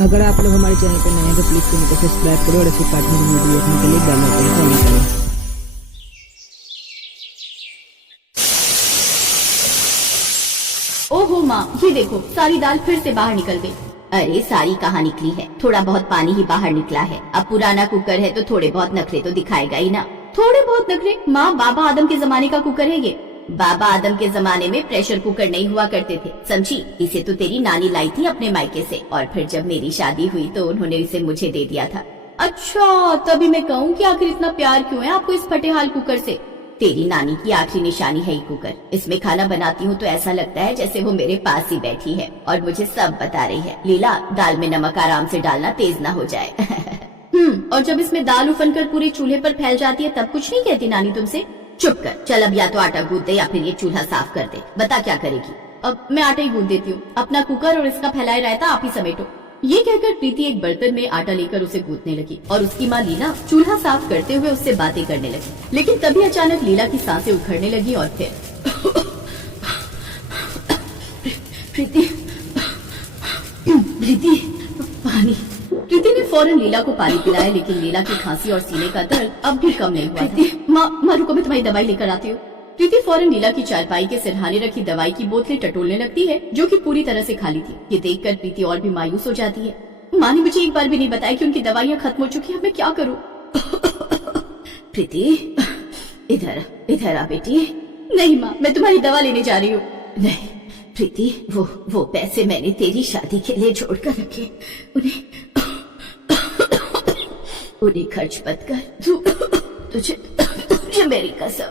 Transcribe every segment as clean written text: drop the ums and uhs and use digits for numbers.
अगर आप लोग हमारे चैनल पर नए हैं तो प्लीज चैनल को सब्सक्राइब करो और ऐसे कार्टून की वीडियो देखने के लिए बेल आइकन को ऑन करें। ओहो माँ, ये देखो सारी दाल फिर से बाहर निकल गई। अरे सारी कहाँ निकली है, थोड़ा बहुत पानी ही बाहर निकला है। अब पुराना कुकर है तो थोड़े बहुत नखरे तो दिखाएगा ही ना। थोड़े बहुत नखरे? माँ, बाबा आदम के जमाने का कुकर है ये। बाबा आदम के जमाने में प्रेशर कुकर नहीं हुआ करते थे, समझी? इसे तो तेरी नानी लाई थी अपने मायके से, और फिर जब मेरी शादी हुई तो उन्होंने इसे मुझे दे दिया था। अच्छा, तभी मैं कहूँ कि आखिर इतना प्यार क्यों है आपको इस फटेहाल कुकर से। तेरी नानी की आखिरी निशानी है ये कुकर। इसमें खाना बनाती हूँ तो ऐसा लगता है जैसे वो मेरे पास ही बैठी है और मुझे सब बता रही है। लीला, दाल में नमक आराम से डालना, तेज ना हो जाए। और जब इसमें दाल उफन कर पूरे चूल्हे पर फैल जाती है तब कुछ नहीं कहती नानी तुमसे? चुप कर, चल अब या तो आटा गूंद दे या फिर ये चूल्हा साफ कर दे। बता क्या करेगी? अब मैं आटा ही गूंद देती हूँ, अपना कुकर और इसका फैलाए रहता आप ही समेटो। ये कहकर प्रीति एक बर्तन में आटा लेकर उसे गूंथने लगी और उसकी माँ लीला चूल्हा साफ करते हुए उससे बातें करने लगी। लेकिन तभी अचानक लीला की सांसें उखड़ने लगी और फिर प्रीति, प्रीति, पानी। प्रीति ने फौरन लीला को पानी पिलाया, लेकिन लीला की खांसी और सीने का दर्द अब भी कम नहीं हुआ था। माँ रुको, मैं तुम्हारी दवाई लेकर आती हूँ। प्रीति फौरन लीला की चारपाई के सिरहाने रखी दवाई की बोतलें टटोलने लगती है, जो कि पूरी तरह से खाली थी। ये देखकर प्रीति और भी मायूस हो जाती है। माँ ने मुझे एक बार भी नहीं बताया कि उनकी दवाइयाँ खत्म हो चुकी है, अब मैं क्या करूँ? प्रीति, इधर इधर आ बेटी। नहीं माँ, मैं तुम्हारी दवा लेने जा रही हूँ। नहीं प्रीति, वो पैसे मैंने तेरी शादी के लिए जोड़ कर रखे, उन्हें खर्च मत कर। तुझे मेरी कसम।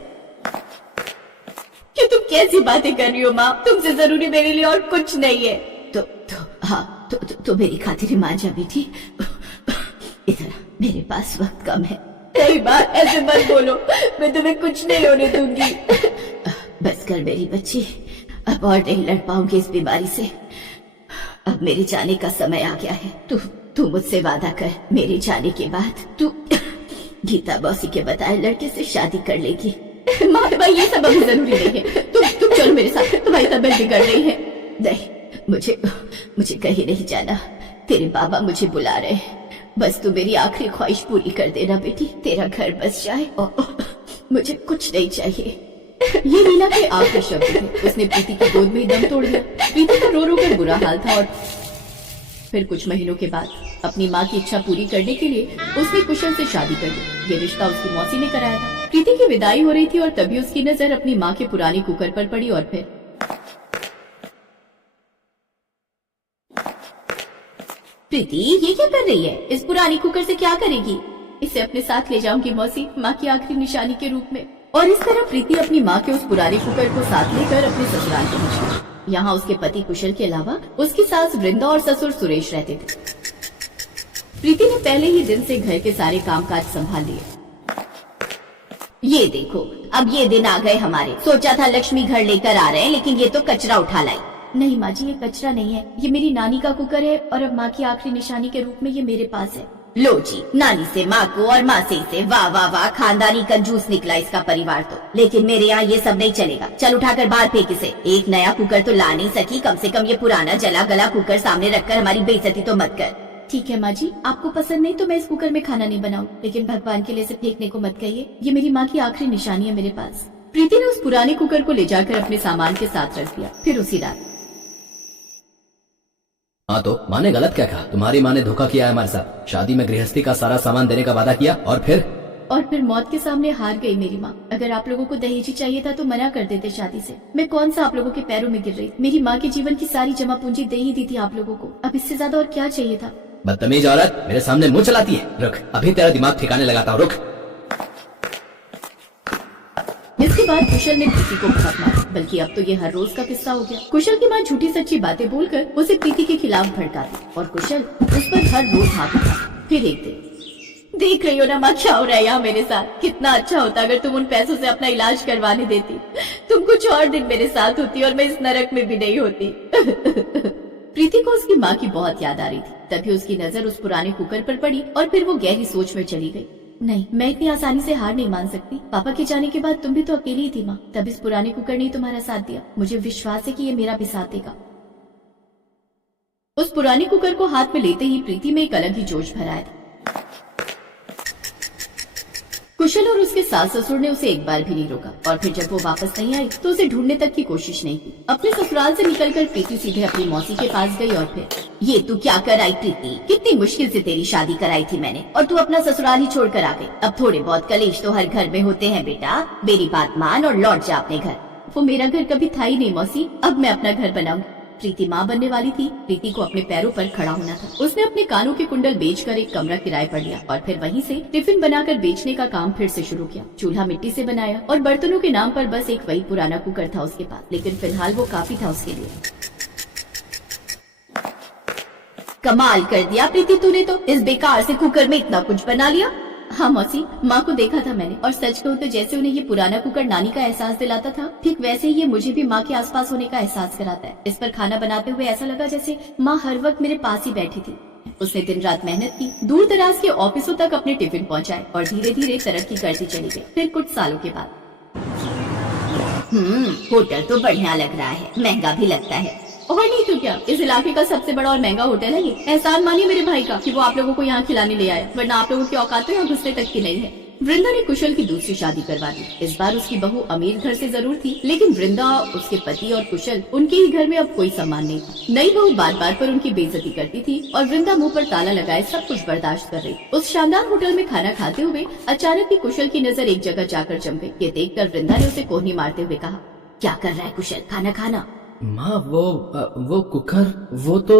कि तुम कैसी बातें कर रही हो माँ? तुमसे जरूरी मेरे लिए और कुछ नहीं है। तो मेरी खातिर मान जा बेटी। इधर मेरे पास वक्त कम है। नहीं माँ, ऐसे मत बोलो, मैं तुम्हें कुछ नहीं होने दूंगी। बस कर मेरी बच्ची, अब और नहीं लड़ पाऊंगी इस बीमारी से। अब मेरे जाने का समय आ गया है। तू मुझसे वादा कर, मेरे जाने के बाद तू गीता मौसी के बताए लड़के से शादी कर लेगी। माँ, ये सब अभी जरूरी नहीं है। तुम चलो मेरे साथ, तुम्हारी तबीयत बिगड़ रही है। नहीं, मुझे कहीं नहीं जाना। तेरे बाबा मुझे बुला रहे हैं। बस तू मेरी आखिरी ख्वाहिश पूरी कर देना बेटी, तेरा घर बस जाए और मुझे कुछ नहीं चाहिए। ये लीला के आखिरी शब्द थे। उसने प्रीति की गोद में ही दम तोड़ दिया। प्रीति का रो रो कर बुरा हाल था और फिर कुछ महीनों के बाद अपनी माँ की इच्छा पूरी करने के लिए उसने कुशल से शादी कर ली। ये रिश्ता उसकी मौसी ने कराया था। प्रीति की विदाई हो रही थी और तभी उसकी नजर अपनी माँ के पुराने कुकर पर पड़ी और फिर प्रीति, ये क्या कर रही है? इस पुरानी कुकर से क्या करेगी? इसे अपने साथ ले जाऊंगी मौसी, माँ की आखिरी निशानी के रूप में। और इस तरह प्रीति अपनी माँ के उस पुराने कुकर को साथ लेकर अपने ससुराल पहुँच गई। यहाँ उसके पति कुशल के अलावा उसकी सास वृंदा और ससुर सुरेश रहते थे। प्रीति ने पहले ही दिन से घर के सारे कामकाज संभाल लिए। ये देखो, अब ये दिन आ गए हमारे। सोचा था लक्ष्मी घर लेकर आ रहे हैं, लेकिन ये तो कचरा उठा लाई। नहीं माँ जी, ये कचरा नहीं है, ये मेरी नानी का कुकर है और अब माँ की आखिरी निशानी के रूप में ये मेरे पास है। लो जी, नानी से माँ को और माँ से इसे। वाह वाह वाह, खानदानी कंजूस निकला इसका परिवार तो। लेकिन मेरे यहाँ ये सब नहीं चलेगा। चल उठाकर बाहर फेंक इसे। एक नया कुकर तो ला नहीं सकी, कम से कम ये पुराना जला गला कुकर सामने रखकर हमारी बेइज्जती तो मत कर। ठीक है माँ जी, आपको पसंद नहीं तो मैं इस कुकर में खाना नहीं बनाऊं, लेकिन भगवान के लिए इसे फेंकने को मत कहिए। ये मेरी माँ की आखिरी निशानी है मेरे पास। प्रीति ने उस पुराने कुकर को ले जाकर अपने सामान के साथ रख दिया। फिर उसी रात हाँ, तो माँ ने गलत क्या कहा? तुम्हारी माँ ने धोखा किया है हमारे साथ। शादी में गृहस्थी का सारा सामान देने का वादा किया और फिर मौत के सामने हार गई मेरी माँ। अगर आप लोगों को दहेज ही चाहिए था तो मना कर देते शादी से। मैं कौन सा आप लोगों के पैरों में गिर रही? मेरी माँ के जीवन की सारी जमा पूंजी दे ही दी थी आप लोगों को। अब इससे ज्यादा और क्या चाहिए था? बदतमीज औरत, मेरे सामने मुंह चलाती है। रुक, अभी तेरा दिमाग ठिकाने लगाता हूँ, रुक। इसके बाद कुशल ने प्रीति को बहुत मारा, बल्कि अब तो ये हर रोज का किस्सा हो गया। कुशल की माँ झूठी सच्ची बातें बोलकर उसे प्रीति के खिलाफ भड़का दी और कुशल उस पर हर रोज हाथ उठा। फिर एक दिन, देख रही हो ना माँ क्या हो रहा है यहाँ मेरे साथ। कितना अच्छा होता अगर तुम उन पैसों से अपना इलाज करवाने देती। तुम कुछ और दिन मेरे साथ होती और मैं इस नरक में भी नहीं होती। प्रीति को उसकी माँ की बहुत याद आ रही थी। तभी उसकी नजर उस पुराने कुकर पर पड़ी और फिर वो गहरी सोच में चली गई। नहीं, मैं इतनी आसानी से हार नहीं मान सकती। पापा के जाने के बाद तुम भी तो अकेली ही थी माँ। तब इस पुराने कुकर ने तुम्हारा साथ दिया। मुझे विश्वास है कि ये मेरा भी साथ देगा। उस पुराने कुकर को हाथ में लेते ही प्रीति में एक अलग ही जोश भर आया। कुशल और उसके सास ससुर ने उसे एक बार भी नहीं रोका और फिर जब वो वापस नहीं आई तो उसे ढूंढने तक की कोशिश नहीं की। अपने ससुराल से निकलकर प्रीति सीधे अपनी मौसी के पास गई और फिर, ये तू क्या कर आई प्रीति? कितनी मुश्किल से तेरी शादी कराई थी मैंने और तू अपना ससुराल ही छोड़कर आ गई। अब थोड़े बहुत कलेश तो हर घर में होते हैं बेटा, मेरी बात मान और लौट जा अपने घर। वो मेरा घर कभी था ही नहीं मौसी, अब मैं अपना घर बनाऊंगी। प्रीति माँ बनने वाली थी। प्रीति को अपने पैरों पर खड़ा होना था। उसने अपने कानों के कुंडल बेचकर एक कमरा किराए पर लिया और फिर वहीं से टिफिन बनाकर बेचने का काम फिर से शुरू किया। चूल्हा मिट्टी से बनाया और बर्तनों के नाम पर बस एक वही पुराना कुकर था उसके पास, लेकिन फिलहाल वो काफी था उसके लिए। कमाल कर दिया प्रीति तूने तो, इस बेकार से कुकर में इतना कुछ बना लिया। हाँ मौसी, माँ को देखा था मैंने और सच कहूँ तो जैसे उन्हें ये पुराना कुकर नानी का एहसास दिलाता था, ठीक वैसे ही ये मुझे भी माँ के आसपास होने का एहसास कराता है। इस पर खाना बनाते हुए ऐसा लगा जैसे माँ हर वक्त मेरे पास ही बैठी थी। उसने दिन रात मेहनत की, दूर दराज के ऑफिसों तक अपने टिफिन पहुँचाए और धीरे धीरे तरक्की करती चली गई। फिर कुछ सालों के बाद, होटल तो बढ़िया लग रहा है, महंगा भी लगता है। और नहीं तो क्या, इस इलाके का सबसे बड़ा और महंगा होटल है ये। एहसान मानिए मेरे भाई का कि वो आप लोगों को यहाँ खिलाने ले आया, वरना आप लोगों की औकात तो यहाँ घुसने तक की नहीं है। वृंदा ने कुशल की दूसरी शादी करवा दी। इस बार उसकी बहू अमीर घर से जरूर थी, लेकिन वृंदा, उसके पति और कुशल, उनके ही घर में अब कोई सम्मान नहीं था। नई बहू बार बार पर उनकी बेइज्जती करती थी और वृंदा मुंह पर ताला लगाए सब कुछ बर्दाश्त कर रही। उस शानदार होटल में खाना खाते हुए अचानक ही कुशल की नजर एक जगह जाकर जम गई। ये देखकर वृंदा ने उसे कोहनी मारते हुए कहा, क्या कर रहा है कुशल, खाना खाना। माँ वो कुकर, वो तो।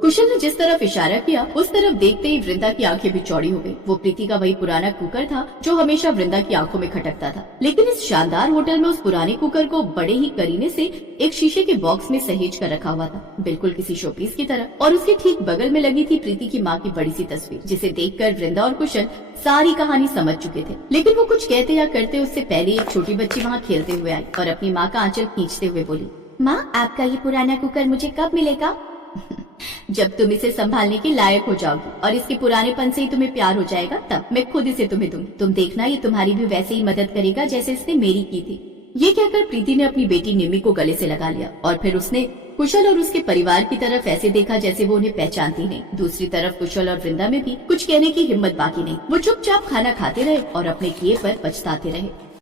कुशल ने जिस तरफ इशारा किया उस तरफ देखते ही वृंदा की आंखें भी चौड़ी हो गई। वो प्रीति का वही पुराना कुकर था जो हमेशा वृंदा की आंखों में खटकता था, लेकिन इस शानदार होटल में उस पुराने कुकर को बड़े ही करीने से एक शीशे के बॉक्स में सहेज कर रखा हुआ था, बिल्कुल किसी शोपीस की तरह। और उसके ठीक बगल में लगी थी प्रीति की माँ की बड़ी सी तस्वीर, जिसे देखकर वृंदा और कुशल सारी कहानी समझ चुके थे। लेकिन वो कुछ कहते या करते उससे पहले एक छोटी बच्ची वहाँ खेलते हुए आई और अपनी माँ का आंचल खींचते हुए बोली, माँ आपका ये पुराना कुकर मुझे कब मिलेगा? जब तुम इसे संभालने के लायक हो जाओगी और इसके पुरानेपन से ही तुम्हें प्यार हो जाएगा, तब मैं खुद इसे तुम्हें दूंगी। तुम देखना ये तुम्हारी भी वैसे ही मदद करेगा जैसे इसने मेरी की थी। ये कहकर प्रीति ने अपनी बेटी निम्मी को गले से लगा लिया और फिर उसने कुशल और उसके परिवार की तरफ ऐसे देखा जैसे वो उन्हें पहचानती नहीं। दूसरी तरफ कुशल और वृंदा में भी कुछ कहने की हिम्मत बाकी नहीं। वो चुपचाप खाना खाते रहे और अपने किए पर पछताते रहे।